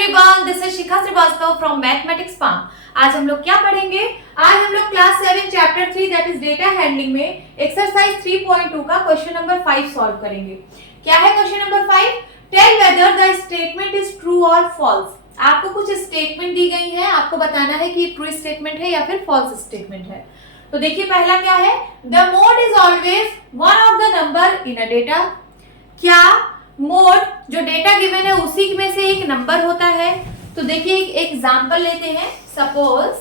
Everyone, this is Shikha Srivastava from mathematics farm. आज हम लोग क्या पढ़ेंगे? आज हम लोग class 7 chapter 3 that is data handling में एक्सरसाइज 3.2 का क्वेश्चन नंबर 5 सॉल्व करेंगे। क्या है question number 5? Tell whether the statement is true और फॉल्स। आपको कुछ स्टेटमेंट दी गई है, आपको बताना है कि ट्रू स्टेटमेंट है या फिर फॉल्स स्टेटमेंट है। तो देखिए पहला क्या है, the mode is always one of the number in a data. क्या मोड जो डेटा गिवन है उसी में से एक नंबर होता है? तो देखिए एक एग्जांपल लेते हैं। सपोज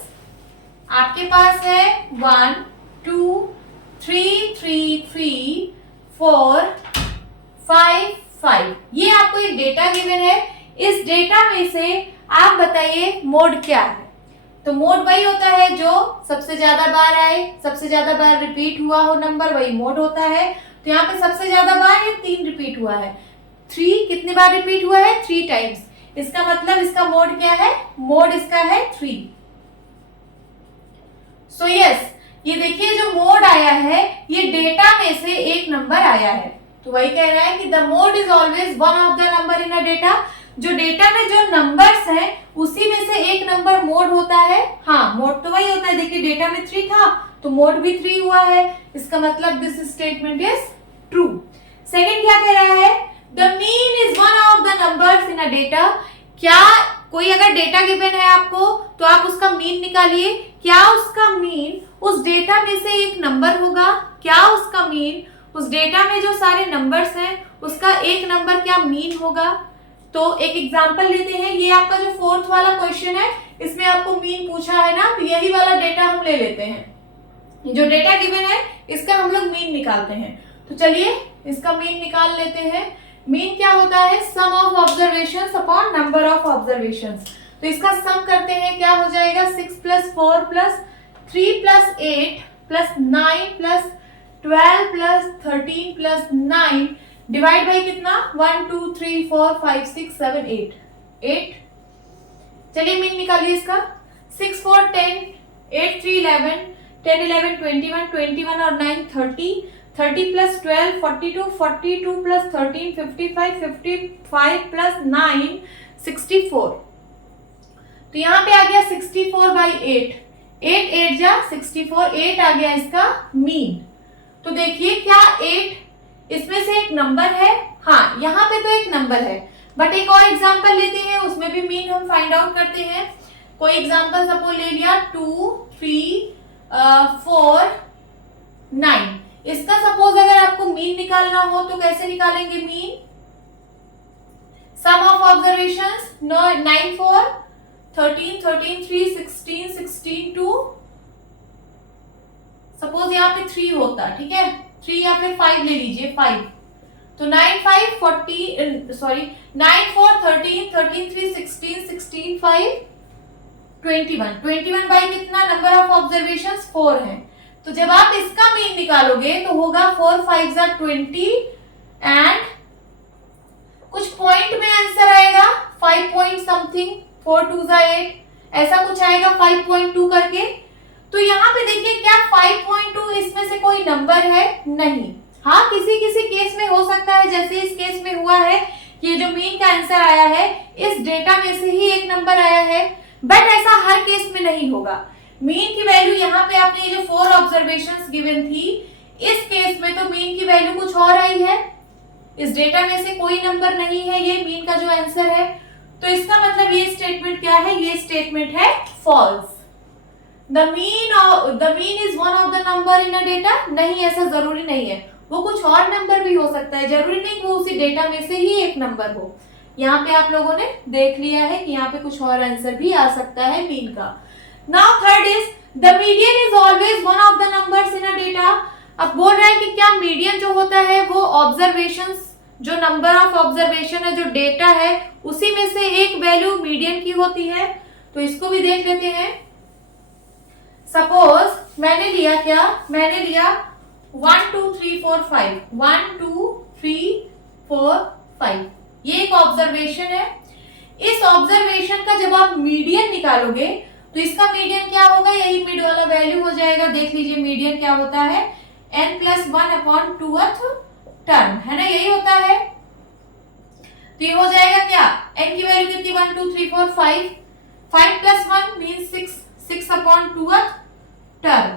आपके पास है 1 2 3 3 3 4 5 5, ये आपको एक डेटा गिवन है। इस डेटा में से आप बताइए मोड क्या है। तो मोड वही होता है जो सबसे ज्यादा बार आए, सबसे ज्यादा बार रिपीट हुआ हो नंबर, वही मोड होता है। तो यहाँ पे सबसे ज्यादा बार ये 3 रिपीट हुआ है। 3 कितनी बार रिपीट हुआ है? 3 टाइम्स। इसका मतलब इसका मोड क्या है? मोड इसका है 3। सो यस, ये देखिए जो मोड आया है ये डेटा में से एक नंबर आया है। तो वही कह रहा है कि the mode is always one of the number in a data. जो डेटा में जो नंबर्स हैं उसी में से एक नंबर मोड होता है। हाँ, मोड तो वही होता है। देखिए डेटा में 3 था तो मोड भी 3 हुआ है। इसका मतलब this statement is true. Second क्या कह रहा है? The mean is one of the numbers in a data. क्या कोई अगर डेटा गिवन है आपको तो आप उसका मीन निकालिए। क्या उसका मीन उस डेटा में से एक नंबर होगा? क्या उसका मीन उस डेटा में जो सारे नंबर्स हैं उसका एक नंबर क्या मीन होगा? तो एक एग्जांपल लेते हैं। ये आपका जो 4th वाला क्वेश्चन है इसमें आपको मीन पूछा है ना, तो यही वाला डेटा हम ले लेते हैं। जो डेटा गिवन है इसका हम लोग मीन निकालते हैं। तो चलिए इसका मीन निकाल लेते हैं। मीन क्या होता है? Sum of observations upon number of observations. तो इसका सम करते हैं, क्या हो जाएगा? 6 + 4 + 3 + 8 + 9 + 12 + 13 + 9 डिवाइड बाई कितना? 1 2 3 4 5 6 7 8। चलिए मीन निकालिए इसका। 6 4 10, 8 3 11, 10 11 21, 21 और 9 30, 30 + 12 42, 42 + 13 55, 55 + 9 64। तो यहाँ पे आ गया 64/8, 8 8 जा 64, 8 आ गया इसका मीन। तो देखिए क्या 8 इसमें से एक नंबर है? हाँ, यहाँ पे तो एक नंबर है, बट एक और एग्जांपल लेते हैं, उसमें भी मीन हम फाइंड आउट करते हैं। कोई एग्जांपल सपोज ले लिया 2 3 4 9। इसका सपोज अगर आपको मीन निकालना हो तो कैसे निकालेंगे mean? Sum of observations 9 4 13 13 3 16 16 2। Suppose यहाँ पे 3 होता, ठीक है, 3 या फिर 5 ले लीजिए, 5। तो 9 5 40 सॉरी 9 4 13 13 3 16 16 5 21। 21 बाई कितना? नंबर ऑफ ऑब्जर्वेशंस 4 है। तो जब आप इसका मीन निकालोगे तो होगा 4 5 = 20 एंड कुछ पॉइंट में आंसर आएगा 5 पॉइंट समथिंग, 4 2 = 8, ऐसा कुछ आएगा 5.2 करके। तो यहाँ पे देखिए क्या 5.2 इसमें से कोई नंबर है? नहीं। हाँ, किसी किसी केस में हो सकता है, जैसे इस केस में हुआ है कि जो मीन का आंसर आया है इस डेटा में से ही एक नंबर आया है, बट ऐसा हर केस में नहीं होगा। मीन की वैल्यू यहाँ पे आपने ये जो 4 ऑब्जर्वेशंस गिवन थी, इस केस में तो मीन की वैल्यू कुछ और आई है। इस डेटा में से कोई नंबर नहीं है, ये मीन का जो आंसर है। तो इसका मतलब ये स्टेटमेंट क्या है? ये स्टेटमेंट है false. The mean is one of the number in a data. नहीं, ऐसा जरूरी नहीं है, वो कुछ और नंबर भी हो सकता है, जरूरी नहीं वो उसी डेटा में से ही एक नंबर हो। यहाँ पे आप लोगों ने देख लिया है कि यहाँ पे कुछ और आंसर भी आ सकता है मीन का। Now third is the median is always one of the numbers in a data. अब बोल रहा है कि क्या मीडियन जो होता है वो ऑब्जर्वेशंस, जो नंबर ऑफ ऑब्जर्वेशन है, जो डेटा है, उसी में से एक वैल्यू मीडियन की होती है। तो इसको भी देख लेते हैं। सपोज मैंने लिया क्या? मैंने लिया 1 2 3 4 5, 1 2 3 4 5, ये एक ऑब्जर्वेशन है। इस ऑब्जर्वेशन का जब आप मीडियन निकालोगे तो इसका मीडियन क्या होगा? यही मिड वाला वैल्यू हो जाएगा। देख लीजिए मीडियन क्या होता है? n + 1/2th टर्म, है ना, यही होता है। तो ये हो जाएगा क्या, n की वैल्यू कितनी 1 2 3 4 5, 5 प्लस 1 मीन्स 6, 6/2 टर्म,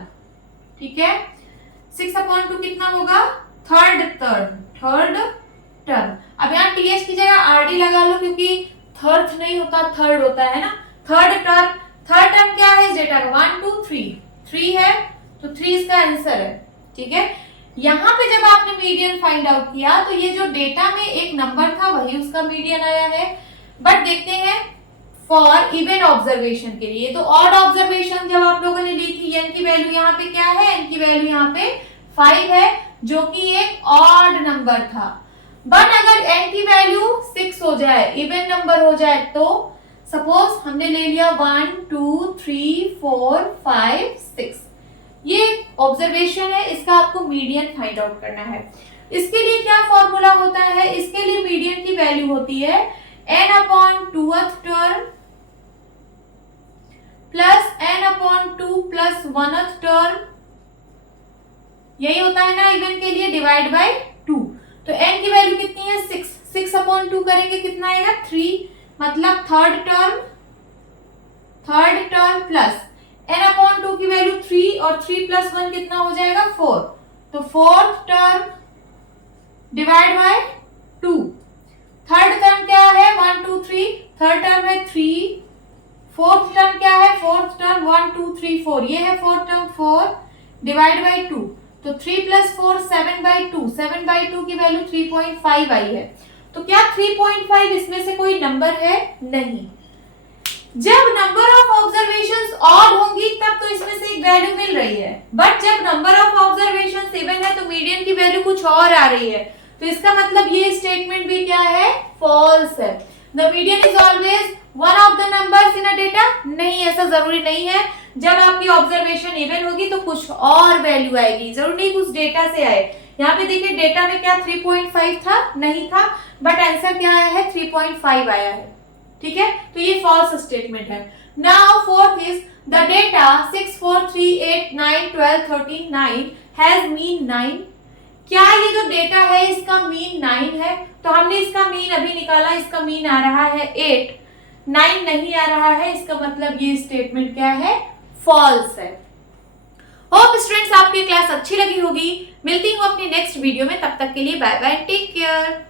ठीक है। 6/2 कितना होगा, थर्ड टर्म। अब यहाँ th की जगह rd लगा लो, क्योंकि थर्ड नहीं होता, थर्ड होता है ना। थर्ड टर्म क्या है इस डेटा का, 1 2 3 है, तो 3 इसका आंसर है, ठीक है। यहाँ पे जब आपने मीडियन फाइंड आउट किया तो ये जो डेटा में एक नंबर था वही उसका मीडियन आया है। बट देखते हैं फॉर इवन ऑब्जर्वेशन के लिए, तो ऑड ऑब्जर्वेशन जब आप लोगों ने ली थी, n की वैल्यू यहाँ पे क्या है, n की वैल्यू यहाँ पे 5 है, जो कि एक ऑड नंबर था। बट अगर n की वैल्यू 6 हो जाए, इवन नंबर हो जाए, तो सपोज हमने ले लिया 1 2 3 4 5 6, ये ऑब्जर्वेशन है, इसका आपको मीडियन फाइंड आउट करना है। इसके लिए क्या फॉर्मूला होता है, इसके लिए मीडियन की वैल्यू होती है n/2th term plus n/2 plus 1th term, यही होता है ना इवन के लिए, डिवाइड बाय 2। तो n की वैल्यू कितनी है 6, 6/2 करेंगे कितना आएगा 3, मतलब थर्ड टर्म प्लस n/2 की वैल्यू 3 और 3 प्लस 1 कितना हो जाएगा 4, तो fourth term divide by 2। Third term क्या है 1 2 3, थर्ड टर्म है 3, फोर्थ टर्म क्या है, फोर्थ टर्म 1 2 3 4, ये है फोर्थ टर्म 4 डिवाइड बाय 2, तो 3 प्लस 4 7/2, 7/2 की वैल्यू 3.5 आई है। तो क्या 3.5 इसमें से कोई नंबर है, नहीं। जब नंबर ऑफ ऑब्जर्वेशंस ऑड होंगी तब तो इसमें से एक वैल्यू मिल रही है, बट जब नंबर ऑफ ऑब्जर्वेशंस इवन है तो मीडियन की वैल्यू कुछ और आ रही है, तो इसका मतलब ये स्टेटमेंट भी क्या है, फॉल्स है। The median is always one of the numbers in a data, नहीं, ऐसा जरूरी नहीं है। जब आपकी ऑब्जर्वेशन इवन होगी तो कुछ और वैल्यू आएगी, जरूरी नहीं कुछ डेटा से आए। यहाँ पे देखिए डेटा में क्या 3.5 था, नहीं था, बट आंसर क्या आया है 3.5 आया है, ठीक है। तो ये फॉल्स स्टेटमेंट है। Now fourth is the data 6 4 3 8 9 12 13 9 has mean 9। क्या ये जो डेटा है इसका मीन 9 है, तो हमने इसका मीन अभी निकाला, इसका मीन आ रहा है 8, 9 नहीं आ रहा है, इसका मतलब ये स्टेटमेंट क्या है, फॉल्स है। होप स्टूडेंट्स आपकी क्लास अच्छी लगी होगी, मिलती हूँ अपनी नेक्स्ट वीडियो में, तब तक के लिए बाय बाय, टेक केयर।